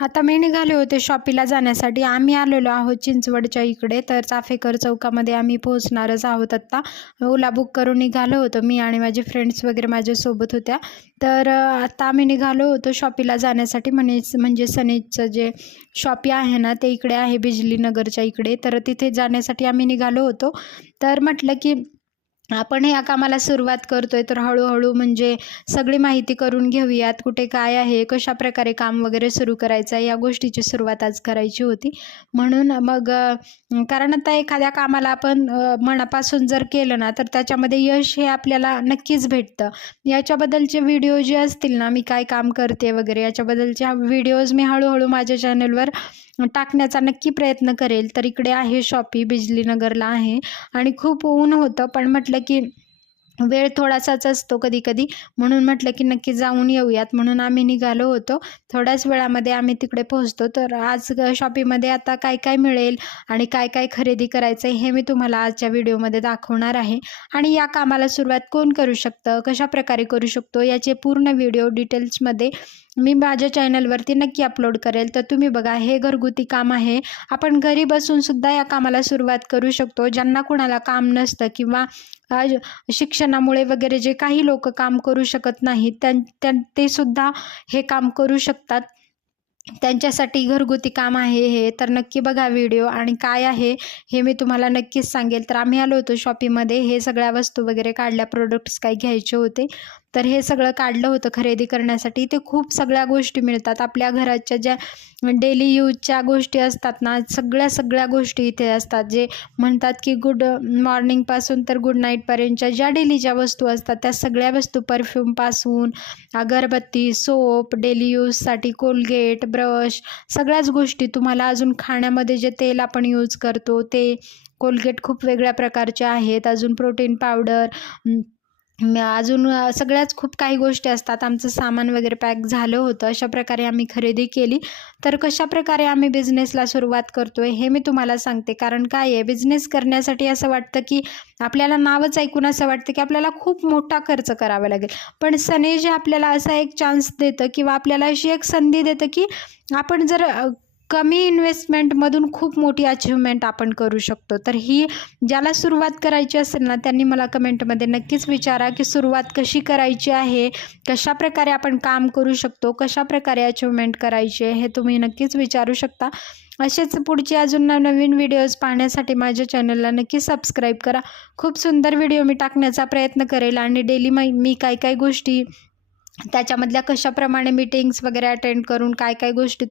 आता मी निघाले होते शॉपीला जाण्यासाठी. आम्ही आलेलो आहोत चिंचवडच्या इकडे. तर चाफेकर चौकामध्ये आम्ही पोहोचणारच आहोत आत्ता. ओला बुक करून निघालो होतो मी आणि माझे फ्रेंड्स वगैरे माझ्यासोबत होत्या. तर आता आम्ही निघालो होतो शॉपीला जाण्यासाठी. म्हणजे सनीचं जे शॉपी आहे ना ते इकडे आहे बिजलीनगरच्या इकडे. तर तिथे जाण्यासाठी आम्ही निघालो होतो. तर म्हटलं की आपण या कामाला सुरुवात करतोय तर हळूहळू म्हणजे सगळी माहिती करून घेऊयात, कुठे काय आहे, कशाप्रकारे काम वगैरे सुरू करायचं आहे, या गोष्टीची सुरुवात आज करायची होती. म्हणून मग कारण आता एखाद्या कामाला आपण मनापासून जर केलं ना तर त्याच्यामध्ये यश हे आपल्याला नक्कीच भेटतं. याच्याबद्दलचे व्हिडिओ जे असतील ना, मी काय काम करते वगैरे याच्याबद्दलच्या व्हिडिओज मी हळूहळू माझ्या चॅनलवर टाकण्याचा नक्की प्रयत्न करेल. तर इकडे आहे शॉपी, बिजलीनगरला आहे आणि खूप ऊन होतं, पण म्हटलं की वेळ थोडासाच असतो कधी-कधी, म्हणून म्हटलं की नक्की जाऊन येऊयात. म्हणून आम्ही निघालो होतो. थोड्याच वेळामध्ये आम्ही तिकडे पोहोचतो. तर आज शॉपीमध्ये आता काय-काय मिळेल आणि काय-काय खरेदी करायचं आहे हे मी तुम्हाला आजच्या व्हिडिओमध्ये दाखवणार आहे. आणि या कामाला सुरुवात कोण करू शकतं, कशाप्रकारे करू शकतो याचे पूर्ण व्हिडिओ डिटेल्समध्ये मी माझ्या चॅनलवरती नक्की अपलोड करेल. तर तुम्ही बघा, हे घरगुती काम आहे. आपण घरी बसूनसुद्धा या कामाला सुरुवात करू शकतो. ज्यांना कुणाला काम नसतं किंवा शिक्षणामुळे वगैरे जे काही लोक काम करू शकत नाहीत ते सुद्धा हे काम करू शकतात. त्यांच्यासाठी घरगुती काम आहे हे. तर नक्की बघा व्हिडिओ आणि काय आहे हे मी तुम्हाला नक्कीच सांगेल. तर आम्ही आलो होतो शॉपीमध्ये. हे सगळ्या वस्तू वगैरे काढल्या, प्रोडक्ट्स काही घ्यायचे होते. तर हे सगळं काढलं होतं खरेदी करण्यासाठी. इथे खूप सगळ्या गोष्टी मिळतात. आपल्या घराच्या ज्या डेली यूजच्या गोष्टी असतात ना, सगळ्या गोष्टी इथे असतात. जे म्हणतात की गुड मॉर्निंगपासून तर गुड नाईटपर्यंतच्या ज्या डेलीच्या वस्तू असतात त्या सगळ्या वस्तू, परफ्यूमपासून अगरबत्ती, सोप, डेली यूजसाठी कोलगेट, ब्रश, सगळ्याच गोष्टी. तुम्हाला अजून खाण्यामध्ये जे तेल आपण यूज करतो ते कोलगेट खूप वेगळ्या प्रकारचे आहेत. अजून प्रोटीन पावडर, अजून सगळ्याच खूप काही गोष्टी असतात. आमचं सामान वगैरे पॅक झालं होतं. अशा प्रकारे आम्ही खरेदी केली. तर कशाप्रकारे आम्ही बिझनेसला सुरुवात करतोय हे मी तुम्हाला सांगते. कारण काय आहे, बिझनेस करण्यासाठी असं वाटतं की आपल्याला नावच ऐकून असं वाटतं की आपल्याला खूप मोठा खर्च करावा लागेल. पण सने जे आपल्याला असा एक चान्स देतं किंवा आपल्याला अशी एक संधी देतं की आपण जर कमी इन्व्हेस्टमेंटमधून खूप मोठी अचिव्हमेंट आपण करू शकतो. तर ही ज्याला सुरुवात करायची असेल ना त्यांनी मला कमेंटमध्ये नक्कीच विचारा की सुरुवात कशी करायची आहे, कशाप्रकारे आपण काम करू शकतो, कशाप्रकारे अचिव्हमेंट करायची आहे, हे तुम्ही नक्कीच विचारू शकता. असेच पुढचे अजून नवीन व्हिडिओज पाहण्यासाठी माझ्या चॅनलला नक्की सबस्क्राईब करा. खूप सुंदर व्हिडिओ मी टाकण्याचा प्रयत्न करेल आणि डेली मी काय काय गोष्टी त्याच्यामधल्या कशाप्रमाणे मीटिंग्स वगैरे अटेंड करून काय काय गोष्टी